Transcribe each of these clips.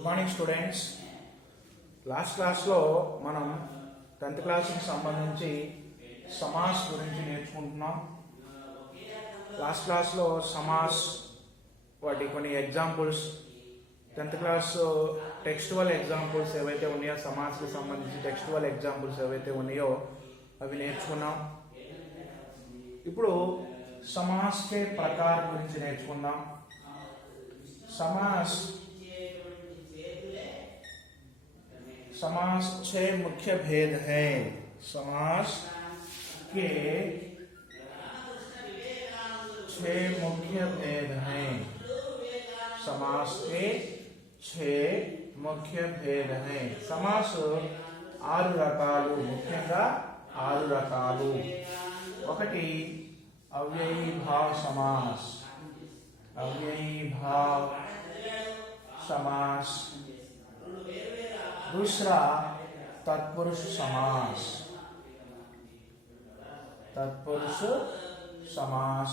Good morning students. Last క్లాస్లో మనం 10th క్లాస్కి సంబంధించి సమాస్ గురించి నేర్చుకుంటున్నాం. లాస్ట్ క్లాస్లో సమాస్ వాటి కొన్ని examples 10th class textual examples ఏవైతే ఉన్నాయో సమాస్కి సంబంధించి టెక్స్టువల్ ఎగ్జాంపుల్స్ ఏవైతే ఉన్నాయో అవి నేర్చుకున్నాం. ఇప్పుడు समास के प्रकार गुరించి నేర్చుకుందాం. समास 6 मुख्य भेद हैं. समास के 6 मुख्य भेद हैं. समास के 6 मुख्य भेद हैं. समास 6 రకాలు, ముఖ్యంగా 6 రకాలు. ఒకటి अव्ययीभाव समास. अव्ययीभाव समास. दूसरा तत्पुरुष समास. तत्पुरुष समास.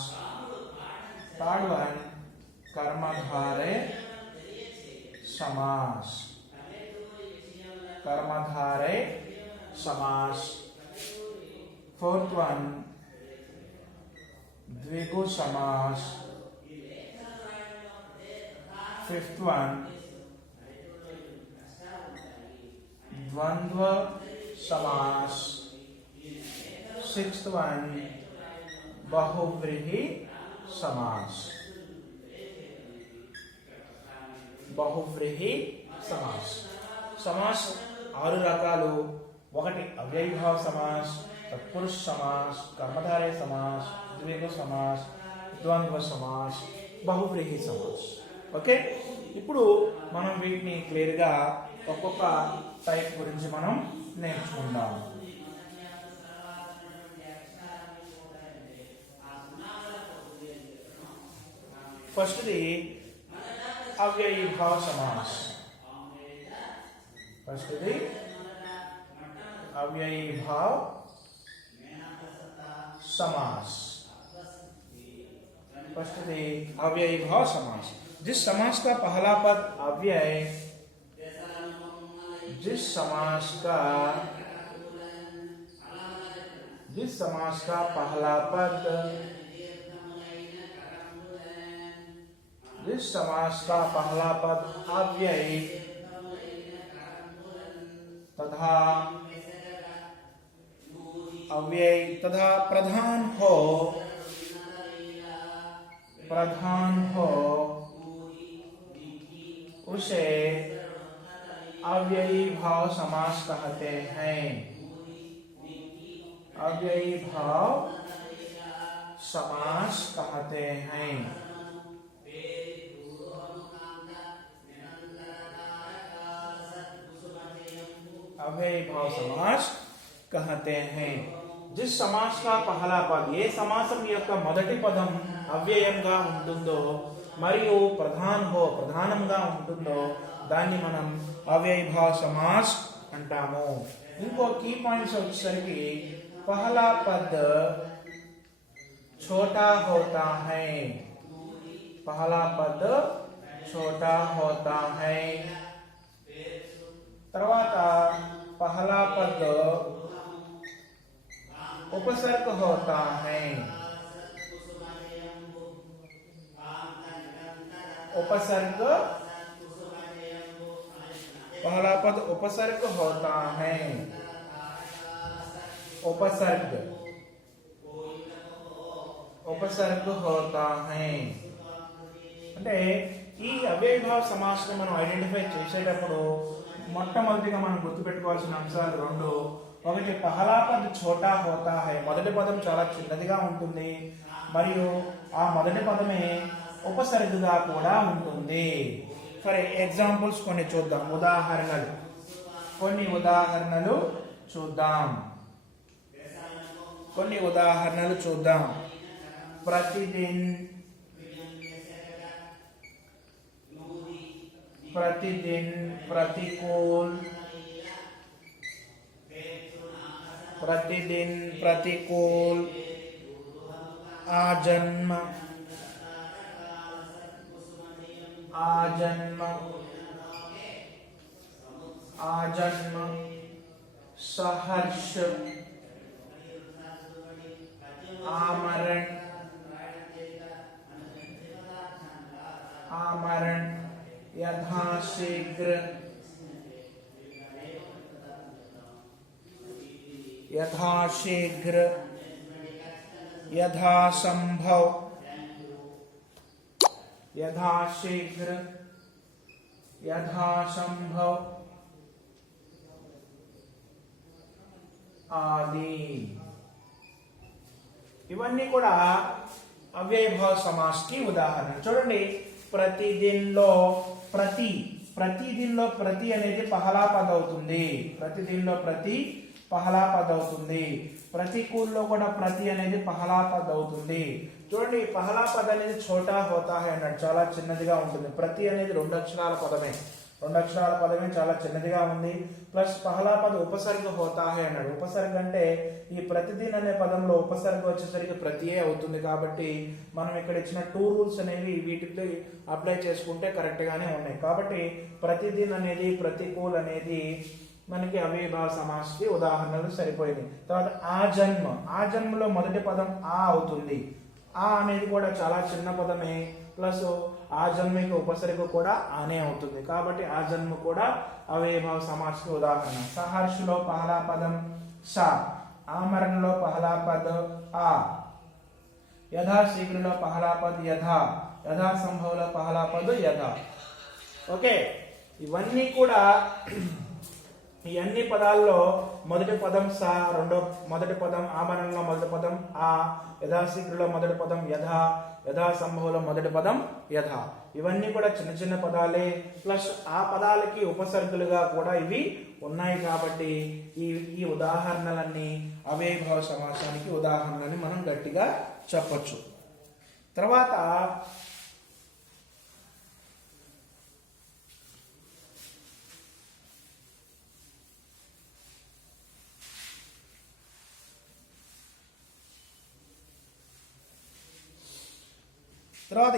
थर्ड वन कर्मधारय समास. कर्मधारय समास. फोर्थ वन द्विगु समास. फिफ्थ वन द्वंद्व समास. सिक्स्थ वन बहुव्रीहि समास. बहुव्रीहि समास. समास 6 రకాలు. ఒకటి అవ్యయీభావ సమాస్, తత్పురుష సమాస్, కర్మధారయ సమాస్, ద్విగు సమాస్, ద్వంద్వ సమాస్, బహువ్రీహి సమాస్. ఓకే, ఇప్పుడు మనం వీటిని క్లియర్గా ఒక్కొక్క టైప్ గురించి మనం నేర్చుకుందాం. ఫస్ట్ది అవ్యయీభావ సమాస్. ఫస్ట్ది अव्ययीभाव समास. फर्स्ट अव्ययीभाव समास. जिस समास का पहला पद अव्यय, जिस समास का पहला पद, जिस समास का पहला पद अव्यय तथा अव्यय तथा प्रधान हो उसे अव्ययीभाव समास कहते हैं. अव्ययीभाव समास कहते हैं. अव्ययीभाव समास कहते हैं. जिस समास का पहला पद, ఏ సమాసం యొక్క మొదటి పదం అవ్యయంగా ఉంటుందో మరియు ప్రధానంగా ఉంటుందో దాన్ని మనం అవ్యయీభావ సమాస్ అంటాము. ఇంకో కీ పాయింట్స్ వచ్చేసరికి పహలా పద్ छोटा होता है. पहला पद छोटा होता है. తర్వాత पहला पद उपसर्ग होता है. उपसर्ग, पहला पद उपसर्ग होता है. उपसर्ग होता है. అంటే ఈ అవ్యయీభావ సమాసాన్ని మనం ఐడెంటిఫై చేసేటప్పుడు మొట్టమొదటిగా మనం గుర్తుపెట్టుకోవాల్సిన అంశాలు రెండు. ఒకటి పహలా పద్ ఛోటా హోతా హై, మొదటి పదం చాలా చిన్నదిగా ఉంటుంది మరియు ఆ మొదటి పదమే ఉపసర్గగా కూడా ఉంటుంది. ఫర్ ఎగ్జాంపుల్స్ కొన్ని చూద్దాం. కొన్ని ఉదాహరణలు చూద్దాం. प्रतिदिन, प्रतिकूल, प्रतिदिन, प्रतिकूल, आजन्म, आजन्म, आजन्म, सहर्ष, आमरण, आमरण, यथाशीघ्र, यथाशीघ्र, यथासंभव, यथाशीघ्र, यथासंभव आदि ఇవన్నీ కూడా అవ్యయభావ సమాస్ కి ఉదాహరణ. చూడండి, ప్రతిదిన్లో ప్రతి, ప్రతిదిన్లో ప్రతి అనేది పహలా పద్ అవుతుంది. ప్రతిదిన్లో ప్రతి పహలా పద్ అవుతుంది. ప్రతికూల్లో కూడా ప్రతి అనేది పహలా పద్ అవుతుంది. చూడండి, పహలా పద్ అనేది ఛోటా హోతా హై అన్నాడు, చాలా చిన్నదిగా ఉంటుంది. ప్రతి అనేది 2 అక్షరాల పదమే, 2 అక్షరాల పదమే, చాలా చిన్నదిగా ఉంది. ప్లస్ పహలా పద్ ఉపసర్గ హోతా హై అన్నాడు. ఉపసర్గ అంటే ఈ ప్రతిదిన్ అనే పదంలో ఉపసర్గ వచ్చేసరికి ప్రతియే అవుతుంది. కాబట్టి మనం ఇక్కడ ఇచ్చిన 2 రూల్స్ అనేవి వీటికి అప్లై చేసుకుంటే కరెక్ట్ గానే ఉన్నాయి. కాబట్టి ప్రతిదిన్ అనేది, ప్రతికూల్ అనేది మనకి అవ్యయభావ సమాస్ కి ఉదాహరణలు సరిపోయింది. తర్వాత ఆ జన్మ, ఆ జన్మలో మొదటి పదం ఆ అవుతుంది. ఆ అనేది కూడా చాలా చిన్న పదమే. ప్లస్ ఆ జన్మకి ఉపసర్గ కూడా ఆనే అవుతుంది. కాబట్టి ఆ జన్మ కూడా అవ్యయభావ సమాస్ కి ఉదాహరణ. సహర్షులో పహలా పదం సా, ఆమరణలో పహలా పద్ ఆ, యథా శీఘ్రలో పహలా పద్ యథా, యథా సంభవలో పహలా పద్ యథా. ఓకే, ఇవన్నీ కూడా ఈ అన్ని పదాల్లో మొదటి పదం సా, మొదటి పదం ఆమరణలో మొదటి పదం ఆ, యథాశీఘ్రలో మొదటి పదం యథా, యథా సంభవంలో మొదటి పదం యథా. ఇవన్నీ కూడా చిన్న చిన్న పదాలే. ప్లస్ ఆ పదాలకి ఉపసర్గలుగా కూడా ఇవి ఉన్నాయి. కాబట్టి ఈ ఉదాహరణలన్నీ అవ్యయభావ సమాసానికి ఉదాహరణలని మనం గట్టిగా చెప్పొచ్చు. తర్వాత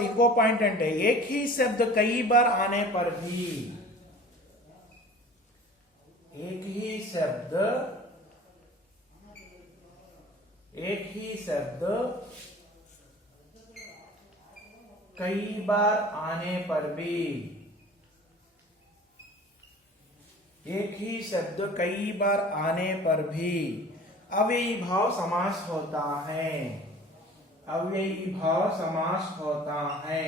ఇంకో పాయింట్ అంటే ఏక్ హీ శబ్ద కई बार आने पर भी, एक ही शब्द कई बार आने पर भी, एक ही शब्द कई बार आने पर भी अव्ययीभाव समास होता है. अव्ययीभाव समास होता है.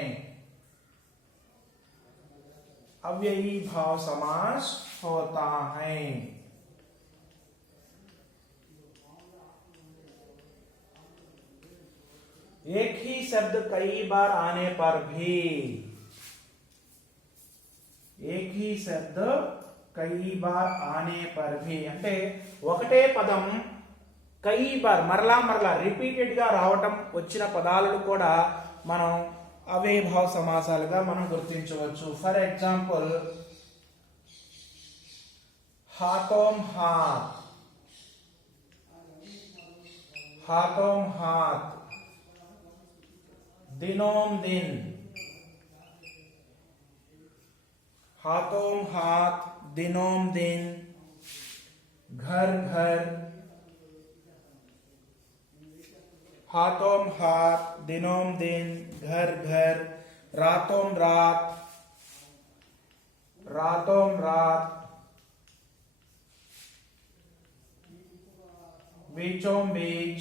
अव्ययीभाव समास होता है. एक ही शब्द कई बार आने पर भी, एक ही शब्द कई बार आने पर भी అంటే ఒకటే పదం కई బార్ మరలా మరలా రిపీటెడ్ గా రావటం, వచ్చిన పదాలను కూడా మనం అవ్యయభావ సమాసాలుగా మనం గుర్తించవచ్చు. ఫర్ ఎగ్జాంపుల్, हाथों हाथ, हाथों हाथ, दिनों दिन, हाथों हाथ, दिनों दिन, घर घर, हाथों हाथ, दिनों दिन, घर घर, रातों रात, रातों रात, बीचों बीच,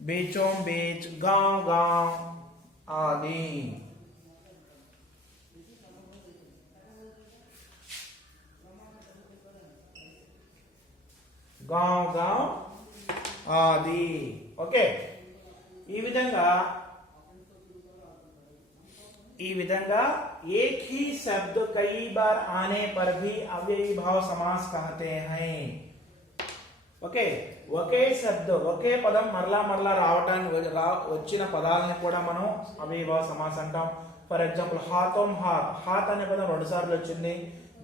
बीचों बीच, गांव गांव आदि. गांव गांव आदि. ఓకే, ఈ విధంగా एक ही शब्द कई बार आने पर भी अव्ययी भाव समास कहते हैं. ఓకే, ఒకే శబ్దం, ఒకే పదం మరలా మరలా రావటానికి వచ్చిన పదాలని కూడా మనం అవ్యయీభావ సమాస్ అంటాం. ఫర్ ఎగ్జాంపుల్, హాతోం హాత్, హాత్ అనే పదం 2 సార్లు వచ్చింది.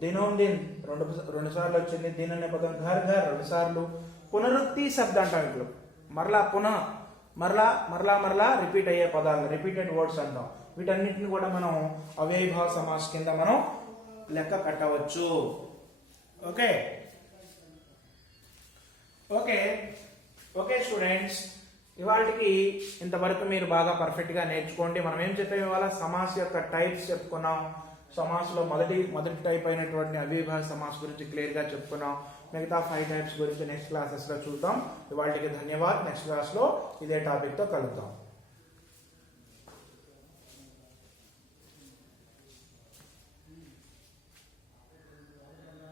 దినోం దిన్ 2 సార్లు వచ్చింది. దిన్ అనే పదం ఘర్ ఘర్ 2 సార్లు. పునరుక్తి శబ్దం అంటాం. ఇప్పుడు మరలా మరలా రిపీట్ అయ్యే పదాలు, రిపీటెడ్ వర్డ్స్ అంటాం. వీటన్నిటిని కూడా మనం అవ్యయభావ సమాస్ కింద మనం లెక్క కట్టవచ్చు. ఓకే ఓకే ఓకే స్టూడెంట్స్, ఇవాళకి ఇంతవరకు మీరు బాగా పర్ఫెక్ట్గా నేర్చుకోండి. మనం ఏం చెప్పాము ఇవాళ? సమాస్ యొక్క టైప్స్ చెప్పుకున్నాం. సమాస్లో మొదటి టైప్ అయినటువంటి అవ్యయభావ సమాస్ గురించి క్లియర్గా చెప్పుకున్నాం. మిగతా 5 టైప్స్ గురించి నెక్స్ట్ క్లాసెస్లో చూద్దాం. ఇవాళకి ధన్యవాద్. నెక్స్ట్ క్లాస్లో ఇదే టాపిక్తో కలుద్దాం.